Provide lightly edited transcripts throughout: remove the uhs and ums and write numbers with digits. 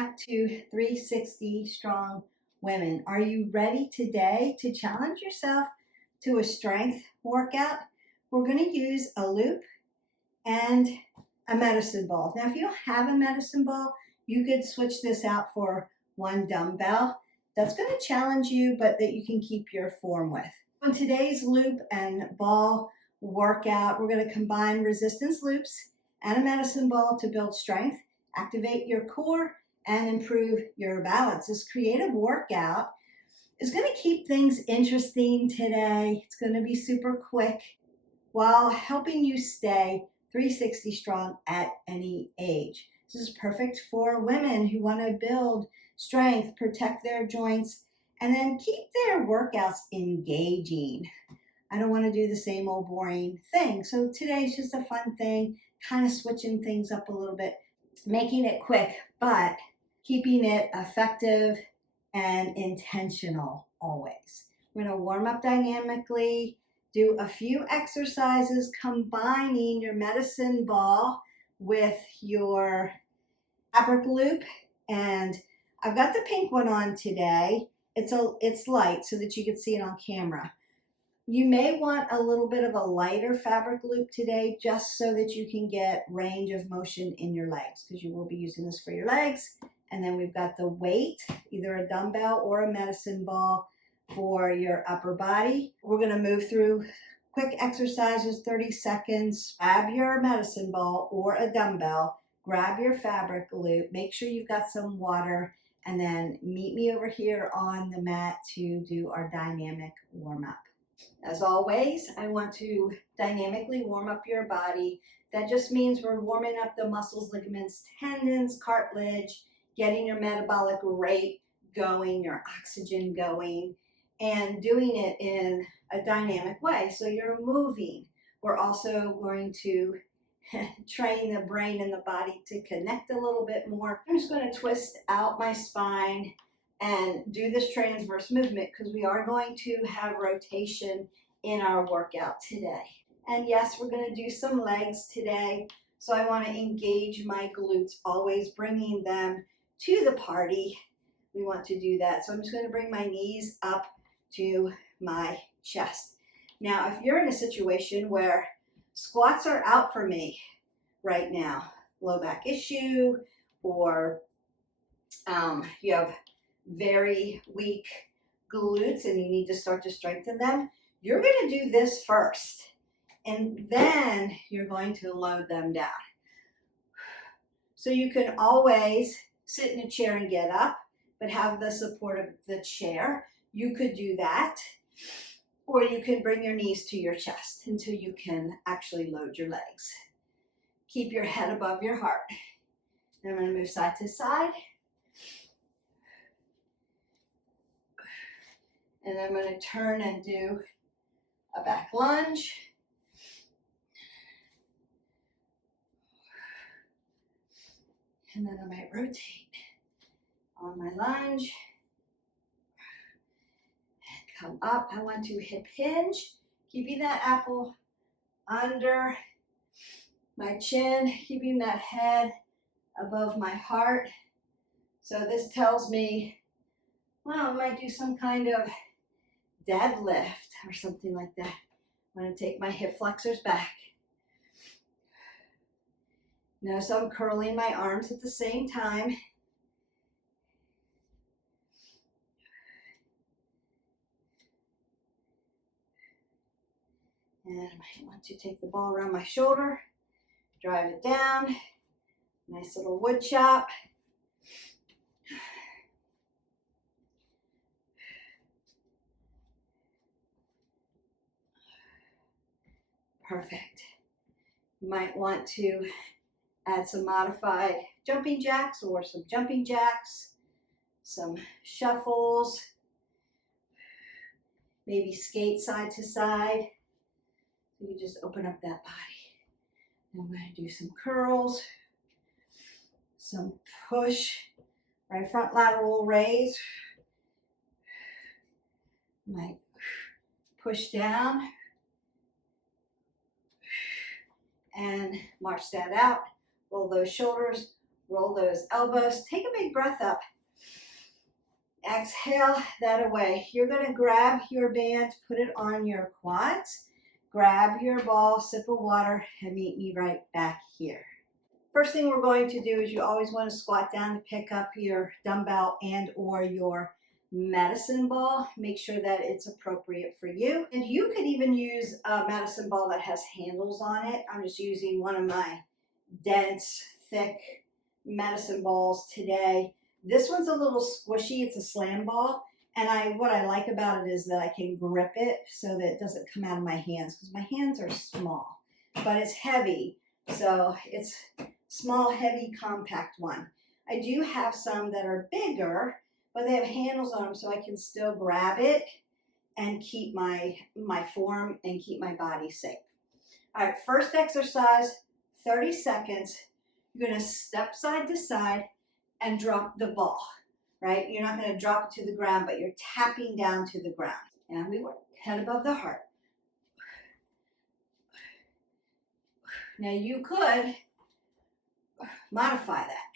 back to 360 Strong Women. Are you ready today to challenge yourself to a strength workout? We're going to use a loop and a medicine ball. Now, if you don't have a medicine ball, you could switch this out for one dumbbell. That's going to challenge you, but that you can keep your form with. In today's loop and ball workout, we're going to combine resistance loops and a medicine ball to build strength, activate your core, and improve your balance. This creative workout is going to keep things interesting today. It's going to be super quick while helping you stay 360 strong at any age. This is perfect for women who want to build strength, protect their joints, and then keep their workouts engaging. I don't want to do the same old boring thing. So today's just a fun thing, kind of switching things up a little bit, making it quick, but keeping it effective and intentional always. We're going to warm up dynamically, do a few exercises combining your medicine ball with your fabric loop. And I've got the pink one on today. It's light so that you can see it on camera. You may want a little bit of a lighter fabric loop today just so that you can get range of motion in your legs, because you will be using this for your legs. And then we've got the weight, either a dumbbell or a medicine ball for your upper body. We're going to move through quick exercises, 30 seconds. Grab your medicine ball or a dumbbell, grab your fabric loop, make sure you've got some water, and then meet me over here on the mat to do our dynamic warm-up. As always, I want to dynamically warm up your body. That just means we're warming up the muscles, ligaments, tendons, cartilage, getting your metabolic rate going, your oxygen going, and doing it in a dynamic way. So you're moving. We're also going to train the brain and the body to connect a little bit more. I'm just going to twist out my spine and do this transverse movement because we are going to have rotation in our workout today. And yes, we're going to do some legs today. So I want to engage my glutes, always bringing them to the party. We want to do that. So I'm just going to bring my knees up to my chest. Now, if you're in a situation where squats are out for me right now, low back issue, or you have very weak glutes and you need to start to strengthen them, you're going to do this first, and then you're going to load them down. So you can always sit in a chair and get up, but have the support of the chair. You could do that, or you can bring your knees to your chest until you can actually load your legs. Keep your head above your heart. Then I'm going to move side to side. And I'm going to turn and do a back lunge. And then I might rotate on my lunge. And come up. I want to hip hinge, keeping that apple under my chin, keeping that head above my heart. So this tells me, well, I might do some kind of deadlift or something like that. I'm going to take my hip flexors back. Notice I'm curling my arms at the same time. And I might want to take the ball around my shoulder, drive it down. Nice little wood chop. Perfect. You might want to add some modified jumping jacks or some jumping jacks, some shuffles, maybe skate side to side. So you just open up that body. I'm going to do some curls, some push, right front lateral raise. Might push down and march that out. Roll those shoulders, Roll those elbows. Take a big breath up. Exhale that away. You're going to grab your band, put it on your quads, grab your ball, sip of water, and meet me right back here. First thing we're going to do is you always want to squat down to pick up your dumbbell and or your medicine ball. Make sure that it's appropriate for you. And you could even use a medicine ball that has handles on it. I'm just using one of my dense, thick medicine balls today. This one's a little squishy. It's a slam ball. And what I like about it is that I can grip it so that it doesn't come out of my hands, because my hands are small, but it's heavy. So it's small, heavy, compact one. I do have some that are bigger, but they have handles on them so I can still grab it and keep my form and keep my body safe. All right, first exercise, 30 seconds. You're going to step side to side and drop the ball, right? You're not going to drop it to the ground, but you're tapping down to the ground. And we work head above the heart. Now you could modify that.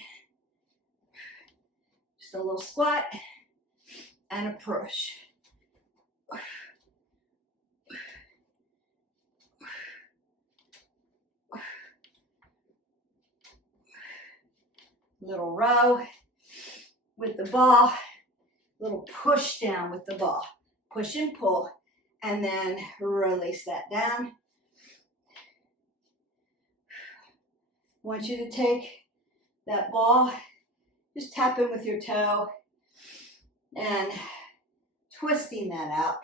Just a little squat and a push. Little row with the ball, little push down with the ball. Push and pull, and then release that down. I want you to take that ball, just tap in with your toe and twisting that out.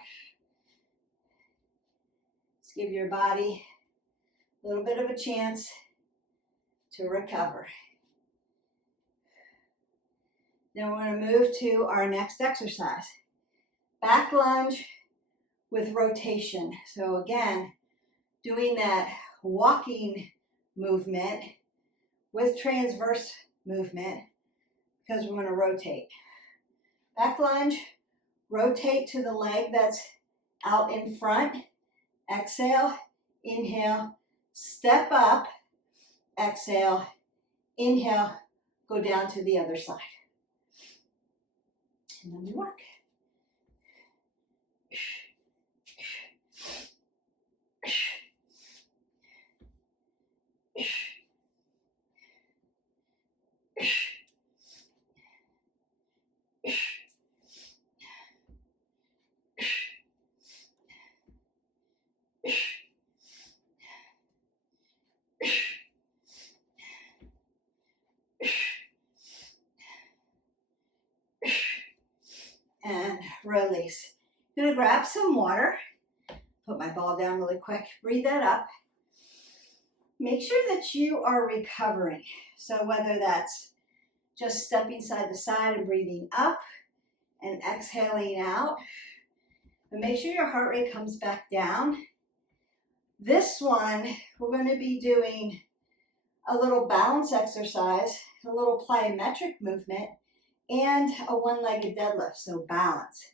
Just give your body a little bit of a chance to recover. Then we're going to move to our next exercise. Back lunge with rotation. So again, doing that walking movement with transverse movement, because we're going to rotate. Back lunge, rotate to the leg that's out in front. Exhale, inhale, step up, exhale, inhale, go down to the other side. And then we work. And release. I'm going to grab some water, put my ball down really quick, breathe that up. Make sure that you are recovering. So whether that's just stepping side to side and breathing up and exhaling out, but make sure your heart rate comes back down. This one, we're going to be doing a little balance exercise, a little plyometric movement, and a one-legged deadlift, so balance.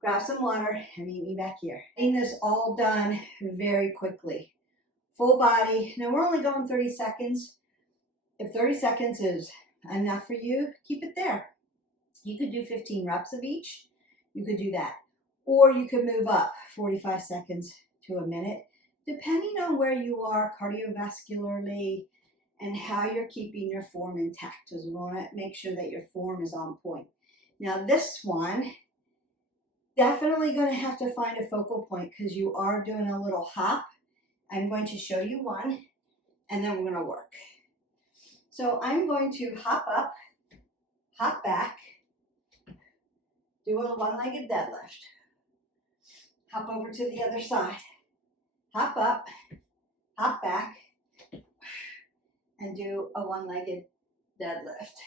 Grab some water and meet me back here. Getting this all done very quickly. Full body. Now we're only going 30 seconds. If 30 seconds is enough for you, keep it there. You could do 15 reps of each. You could do that. Or you could move up 45 seconds to a minute, depending on where you are cardiovascularly and how you're keeping your form intact, because we want to make sure that your form is on point. Now this one, definitely going to have to find a focal point because you are doing a little hop. I'm going to show you one, and then we're going to work. So I'm going to hop up, hop back, do a one-legged deadlift, hop over to the other side, hop up, hop back, and do a one-legged deadlift.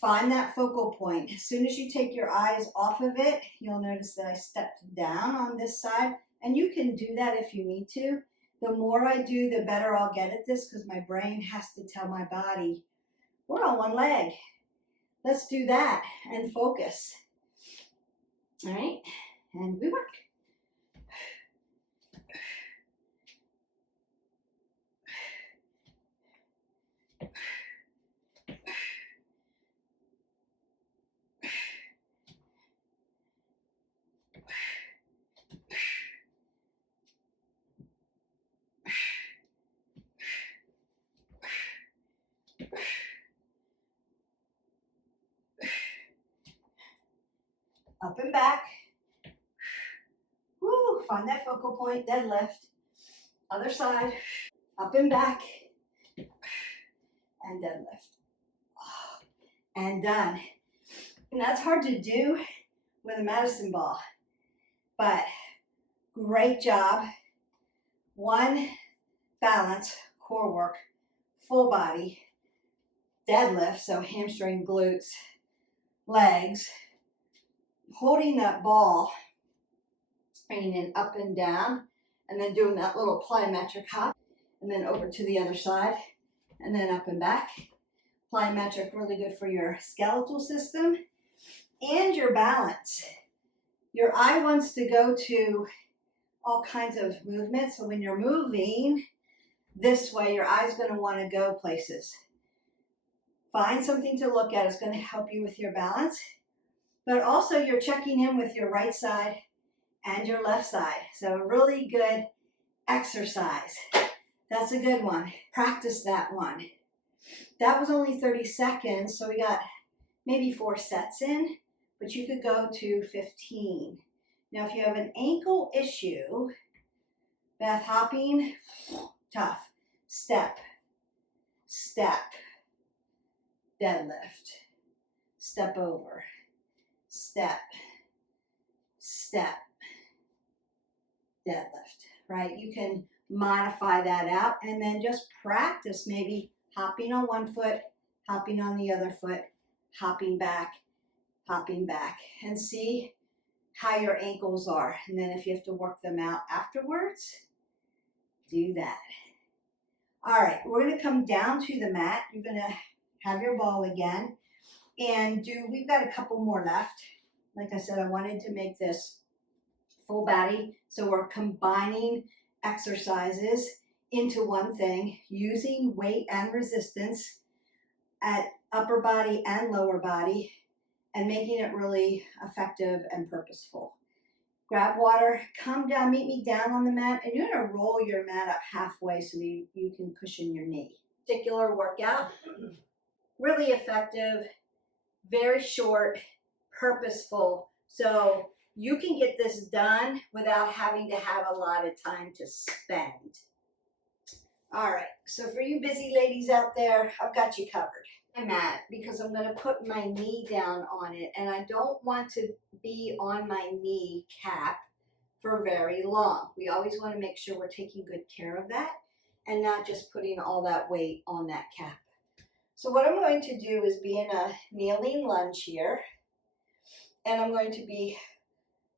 Find that focal point. As soon as you take your eyes off of it, you'll notice that I stepped down on this side, and you can do that if you need to. The more I do, the better I'll get at this, because my brain has to tell my body, we're on one leg. Let's do that and focus. All right, and we work. find that focal point, deadlift. Other side, up and back, and deadlift. And done. And that's hard to do with a medicine ball, but great job. One, balance, core work, full body, deadlift, so hamstring, glutes, legs, holding that ball, bringing it up and down, and then doing that little plyometric hop, and then over to the other side, and then up and back. Plyometric, really good for your skeletal system and your balance. Your eye wants to go to all kinds of movements, so when you're moving this way, your eye's going to want to go places. Find something to look at. It's going to help you with your balance, but also you're checking in with your right side and your left side. So really good exercise. That's a good one. Practice that one. That was only 30 seconds, so we got maybe 4 sets in, but you could go to 15. Now, if you have an ankle issue, Beth, hopping, tough. Step, step, deadlift, step over, step, step, deadlift, right? You can modify that out and then just practice maybe hopping on one foot, hopping on the other foot, hopping back, and see how your ankles are. And then if you have to work them out afterwards, do that. All right, we're going to come down to the mat. You're going to have your ball again and we've got a couple more left. Like I said, I wanted to make this full body, so we're combining exercises into one thing, using weight and resistance at upper body and lower body, and making it really effective and purposeful. Grab water, come down, meet me down on the mat, and you're gonna roll your mat up halfway so that you can cushion your knee. Particular workout, really effective, very short, purposeful, so you can get this done without having to have a lot of time to spend. All right, so for you busy ladies out there, I've got you covered. My mat, because I'm going to put my knee down on it, and I don't want to be on my knee cap for very long. We always want to make sure we're taking good care of that and not just putting all that weight on that cap. So what I'm going to do is be in a kneeling lunge here, and I'm going to be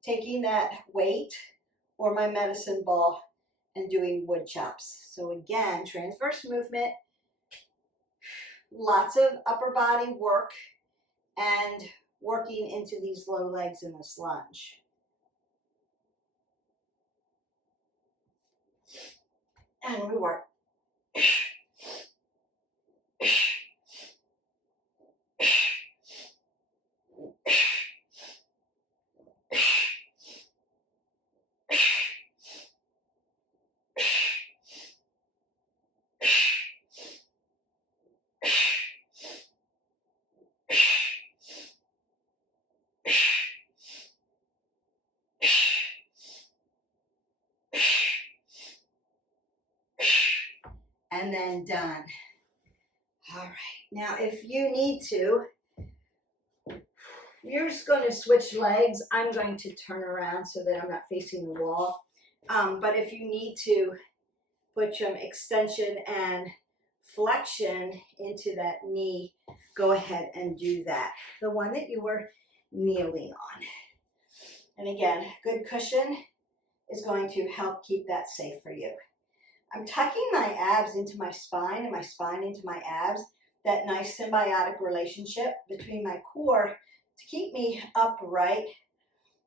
taking that weight or my medicine ball and doing wood chops. So again, transverse movement, lots of upper body work, and working into these low legs in this lunge. And we work. And then done. All right, now if you need to, you're just going to switch legs. I'm going to turn around so that I'm not facing the wall. But if you need to put some extension and flexion into that knee, go ahead and do that. The one that you were kneeling on. And again, good cushion is going to help keep that safe for you. I'm tucking my abs into my spine and my spine into my abs, that nice symbiotic relationship between my core to keep me upright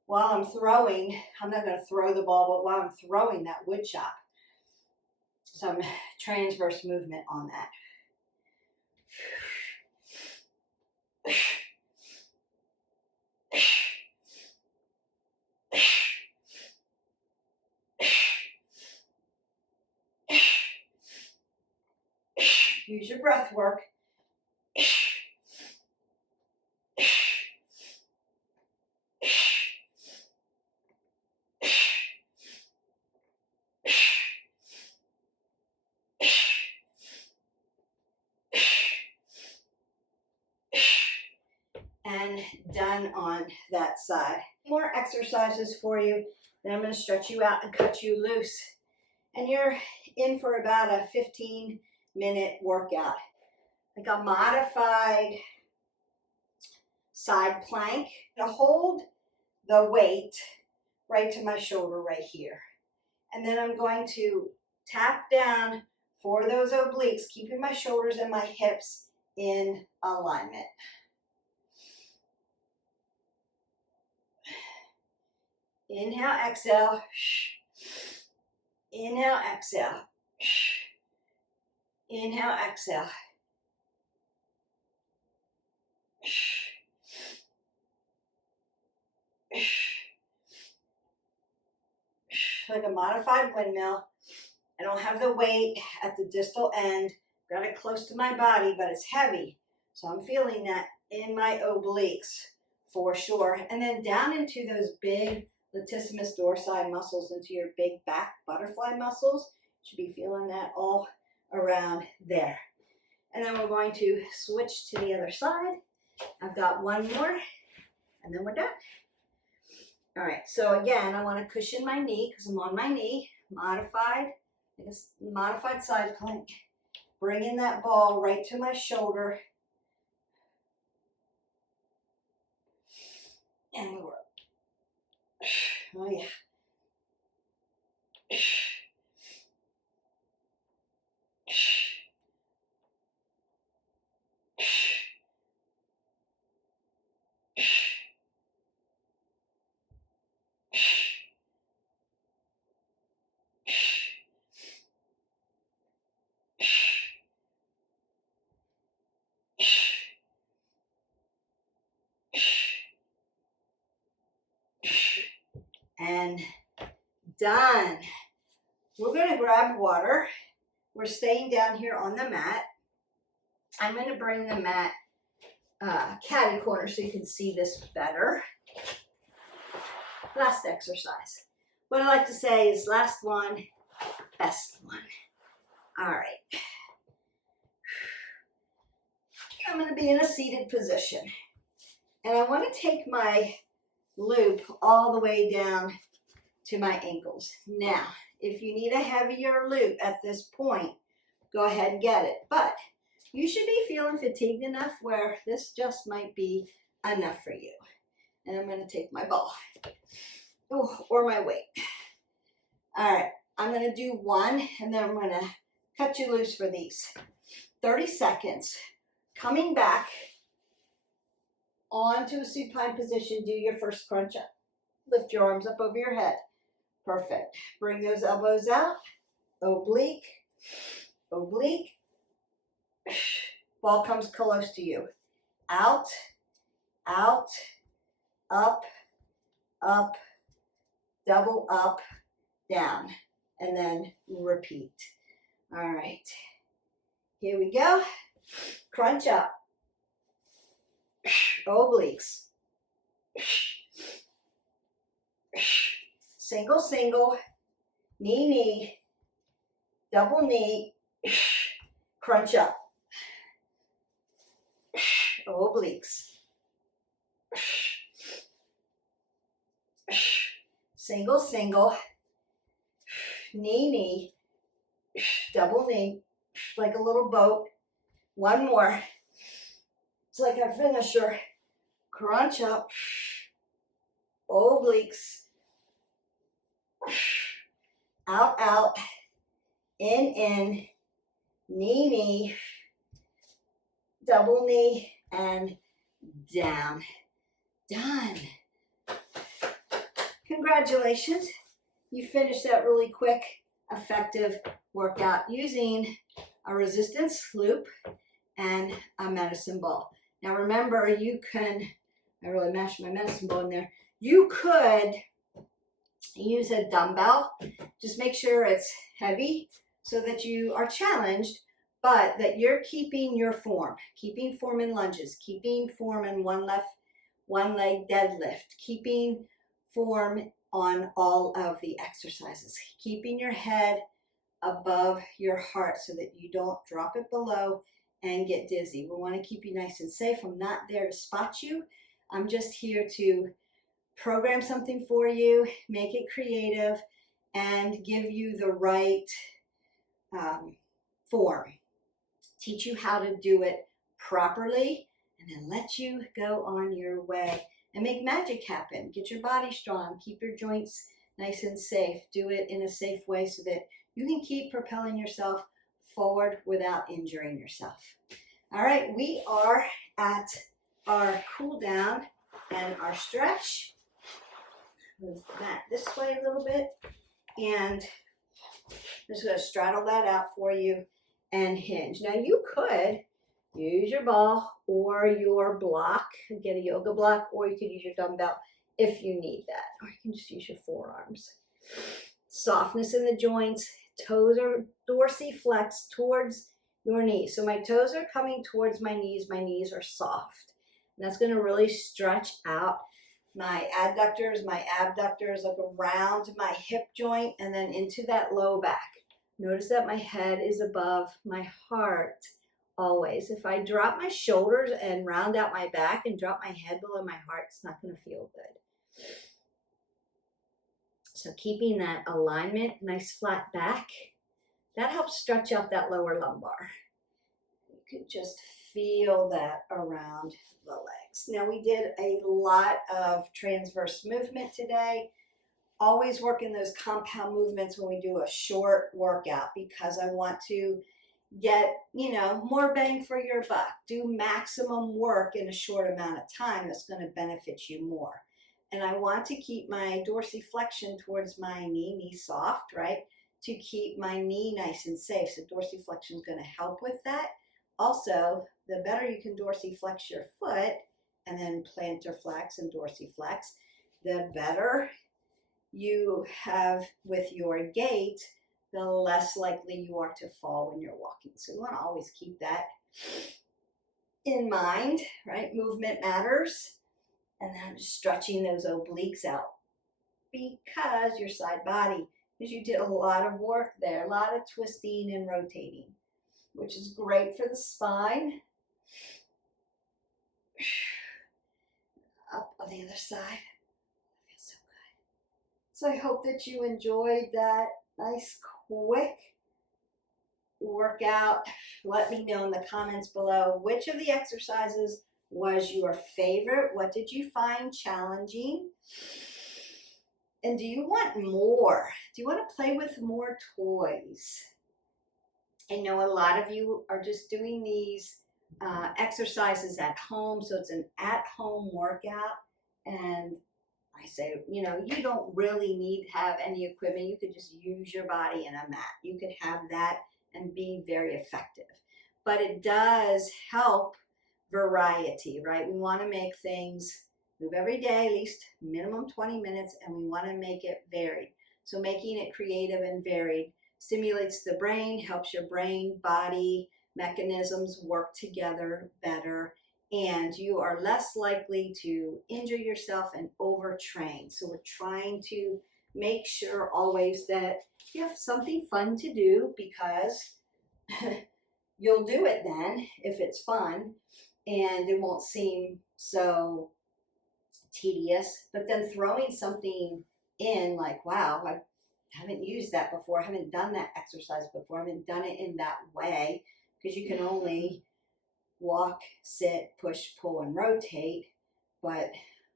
while I'm throwing. I'm not going to throw the ball, but while I'm throwing that wood chop. Some transverse movement on that. Use your breath work. done on that side. More exercises for you. Then I'm going to stretch you out and cut you loose. And you're in for about a 15-minute workout. Like a modified side plank. To hold the weight right to my shoulder right here. And then I'm going to tap down for those obliques, keeping my shoulders and my hips in alignment. Inhale, exhale. Inhale, exhale. Inhale, exhale. Like a modified windmill. I don't have the weight at the distal end. Got it close to my body, but it's heavy. So I'm feeling that in my obliques for sure. And then down into those big latissimus dorsi muscles, into your big back butterfly muscles. Should be feeling that all around there. And then we're going to switch to the other side. I've got one more, and then we're done. All right, so again, I want to cushion my knee because I'm on my knee. Modified side plank. Bringing that ball right to my shoulder. And we work. Oh yeah. And done. We're going to grab water. We're staying down here on the mat. I'm going to bring the mat catty corner so you can see this better. Last exercise. What I like to say is last one, best one. All right. I'm going to be in a seated position. And I want to take my loop all the way down to my ankles. Now, if you need a heavier loop at this point, go ahead and get it. But you should be feeling fatigued enough where this just might be enough for you. And I'm going to take my ball. Or my weight. All right, I'm going to do one, and then I'm going to cut you loose for these. 30 seconds. Coming back onto a supine position, do your first crunch up. Lift your arms up over your head. Perfect. Bring those elbows out. Oblique. Oblique. Ball comes close to you. Out. Out. Up. Up. Double up. Down. And then repeat. All right. Here we go. Crunch up. Obliques. Single, single. Knee, knee. Double knee. Crunch up. Obliques. Single, single. Knee, knee. Double knee. Like a little boat. One more. It's like a finisher. Crunch up. Obliques. Out, out. In, in. Knee, knee. Double knee. And down. Done. Congratulations. You finished that really quick, effective workout using a resistance loop and a medicine ball. Now remember, you can, I really mashed my medicine ball in there. You could use a dumbbell. Just make sure it's heavy so that you are challenged, but that you're keeping your form. Keeping form in lunges, keeping form in one leg deadlift, keeping form on all of the exercises, keeping your head above your heart so that you don't drop it below and get dizzy. We want to keep you nice and safe. I'm not there to spot you. I'm just here to program something for you, make it creative, and give you the right form. Teach you how to do it properly, and then let you go on your way and make magic happen. Get your body strong, keep your joints nice and safe. Do it in a safe way so that you can keep propelling yourself forward without injuring yourself. All right, we are at our cool down and our stretch. Move that this way a little bit, and I'm just going to straddle that out for you and hinge. Now you could use your ball or your block, get a yoga block, or you could use your dumbbell if you need that, or you can just use your forearms. Softness in the joints, toes are dorsiflex towards your knees. So my toes are coming towards my knees are soft. And that's going to really stretch out my adductors, my abductors, like around my hip joint and then into that low back. Notice that my head is above my heart always. If I drop my shoulders and round out my back and drop my head below my heart, it's not going to feel good. So keeping that alignment, nice flat back, that helps stretch out that lower lumbar. You can just feel that around the legs. Now we did a lot of transverse movement today. Always working those compound movements when we do a short workout because I want to get, more bang for your buck. Do maximum work in a short amount of time that's going to benefit you more. And I want to keep my dorsiflexion towards my knee soft, right? To keep my knee nice and safe. So dorsiflexion is going to help with that. Also, the better you can dorsiflex your foot and then plantar flex and dorsiflex, the better you have with your gait, the less likely you are to fall when you're walking. So you want to always keep that in mind, right? Movement matters. And then I'm just stretching those obliques out because your side body, because you did a lot of work there, a lot of twisting and rotating, which is great for the spine. Up on the other side. Feels so good. So I hope that you enjoyed that nice quick workout. Let me know in the comments below which of the exercises was your favorite. What did you find challenging? And do you want more? Do you want to play with more toys? I know a lot of you are just doing these exercises at home, so it's an at-home workout. And I say, you don't really need to have any equipment. You could just use your body and a mat. You could have that and be very effective. But it does help variety, right? We want to make things move every day, at least minimum 20 minutes, and we want to make it varied. So making it creative and varied stimulates the brain, helps your brain, body, mechanisms work together better, and you are less likely to injure yourself and overtrain. So we're trying to make sure always that you have something fun to do, because you'll do it then if it's fun, and it won't seem so tedious. But then throwing something in like, wow, I haven't used that before, I haven't done that exercise before, I haven't done it in that way, because you can only walk, sit, push, pull, and rotate. But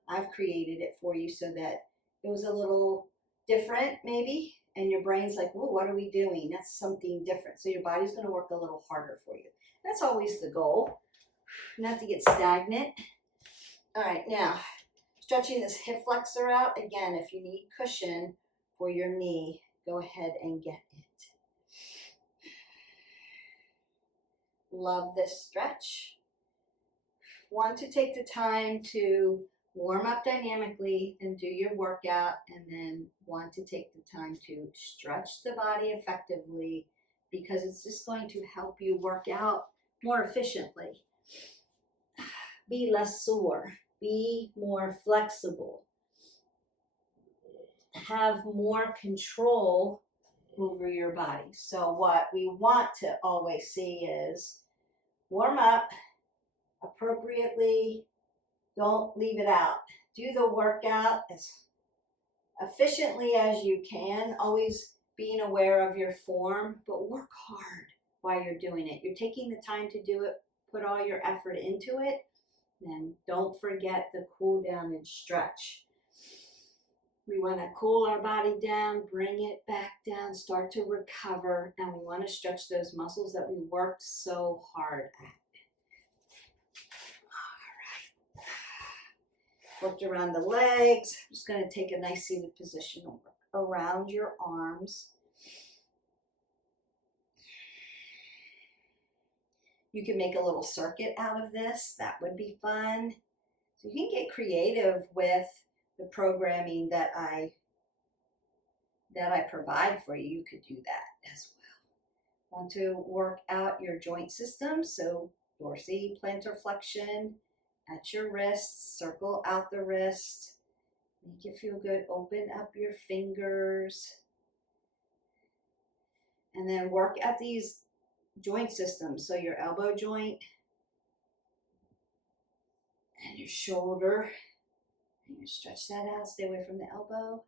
I've created it for you so that it was a little different maybe, and your brain's like, well, what are we doing? That's something different. So your body's going to work a little harder for you. That's always the goal, not to get stagnant. All right, now stretching this hip flexor out. Again, if you need cushion for your knee, go ahead and get it. Love this stretch. Want to take the time to warm up dynamically and do your workout, and then want to take the time to stretch the body effectively, because it's just going to help you work out more efficiently. Be less sore, be more flexible, have more control over your body. So what we want to always see is warm up appropriately, Don't leave it out. Do the workout as efficiently as you can, always being aware of your form, but work hard while you're doing it. You're taking the time to do it, put all your effort into it, and don't forget the cool down and stretch. We want to cool our body down, bring it back down, start to recover, and we want to stretch those muscles that we worked so hard at. Worked around the legs. I'm just going to take a nice seated position around your arms. You can make a little circuit out of this. That would be fun. So you can get creative with the programming that I provide for you. You could do that as well. Want to work out your joint system, so dorsiplantar flexion at your wrists, circle out the wrist, make it feel good, open up your fingers, and then work at these joint systems, so your elbow joint and your shoulder. And you stretch that out, stay away from the elbow.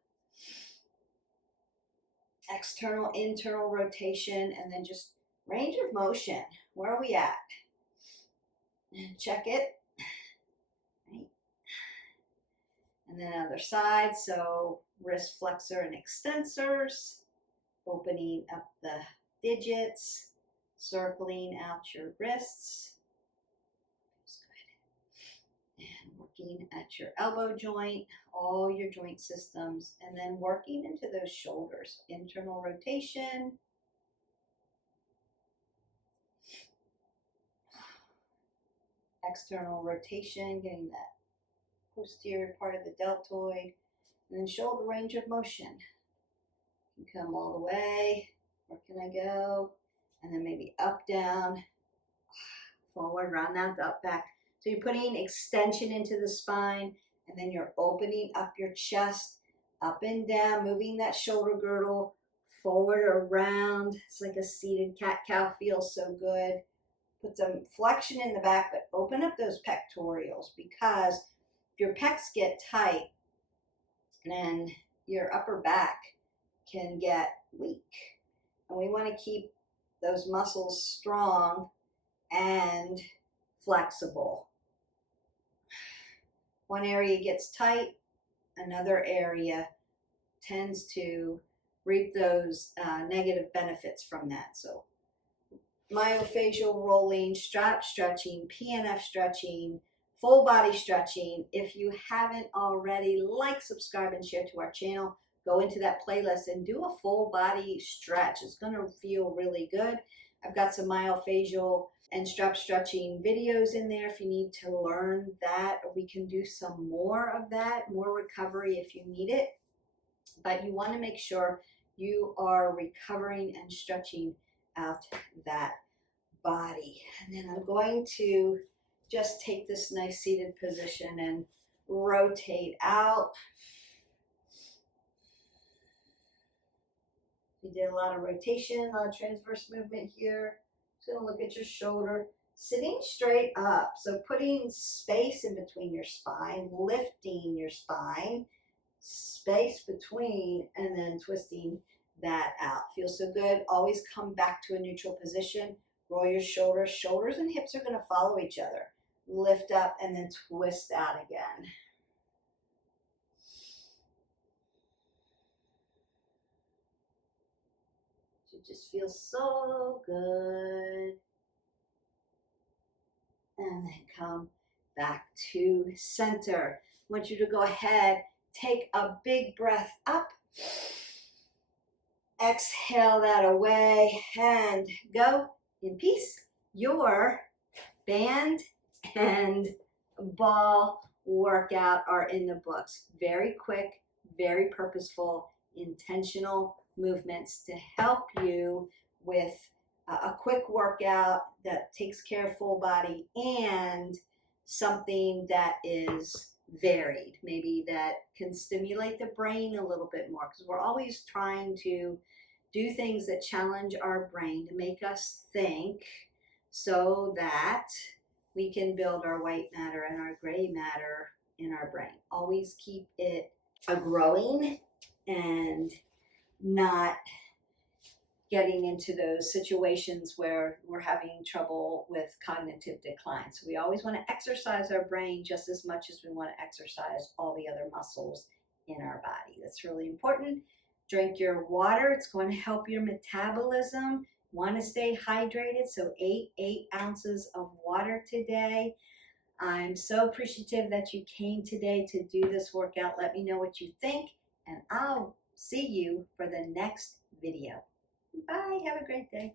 External, internal rotation, and then just range of motion. Where are we at? And check it. Right. And then other side, so wrist flexor and extensors, opening up the digits, circling out your wrists. And working at your elbow joint, all your joint systems, and then working into those shoulders. Internal rotation. External rotation, getting that posterior part of the deltoid. And then shoulder range of motion. You can come all the way. Where can I go? And then maybe up, down, forward, round out, up, back. So you're putting extension into the spine, and then you're opening up your chest, up and down, moving that shoulder girdle forward or around. It's like a seated cat-cow, feels so good. Put some flexion in the back, but open up those pectorials, because if your pecs get tight, then your upper back can get weak. And we want to keep those muscles strong and flexible. One area gets tight, another area tends to reap those negative benefits from that. So myofascial rolling, strap stretching, PNF stretching, full body stretching. If you haven't already, like, subscribe, and share to our channel. Go into that playlist and do a full body stretch. It's going to feel really good. I've got some myofascial and strap stretching videos in there if you need to learn that. We can do some more of that, more recovery if you need it. But you want to make sure you are recovering and stretching out that body. And then I'm going to just take this nice seated position and rotate out. You did a lot of rotation, a lot of transverse movement here. Just gonna look at your shoulder, sitting straight up. So putting space in between your spine, lifting your spine, space between, and then twisting that out. Feels so good. Always come back to a neutral position. Roll your shoulders. Shoulders and hips are gonna follow each other. Lift up and then twist out again. It just feels so good. And then come back to center. I want you to go ahead, take a big breath up. Exhale that away and go in peace. Your band and ball workout are in the books. Very quick, very purposeful, intentional movements to help you with a quick workout that takes care of full body and something that is varied, maybe that can stimulate the brain a little bit more, because we're always trying to do things that challenge our brain to make us think, so that we can build our white matter and our gray matter in our brain. Always keep it a growing and not getting into those situations where we're having trouble with cognitive decline. So we always want to exercise our brain just as much as we want to exercise all the other muscles in our body. That's really important. Drink your water. It's going to help your metabolism. Want to stay hydrated, so 8 ounces of water today. I'm so appreciative that you came today to do this workout. Let me know what you think, and I'll see you for the next video. Bye. Have a great day.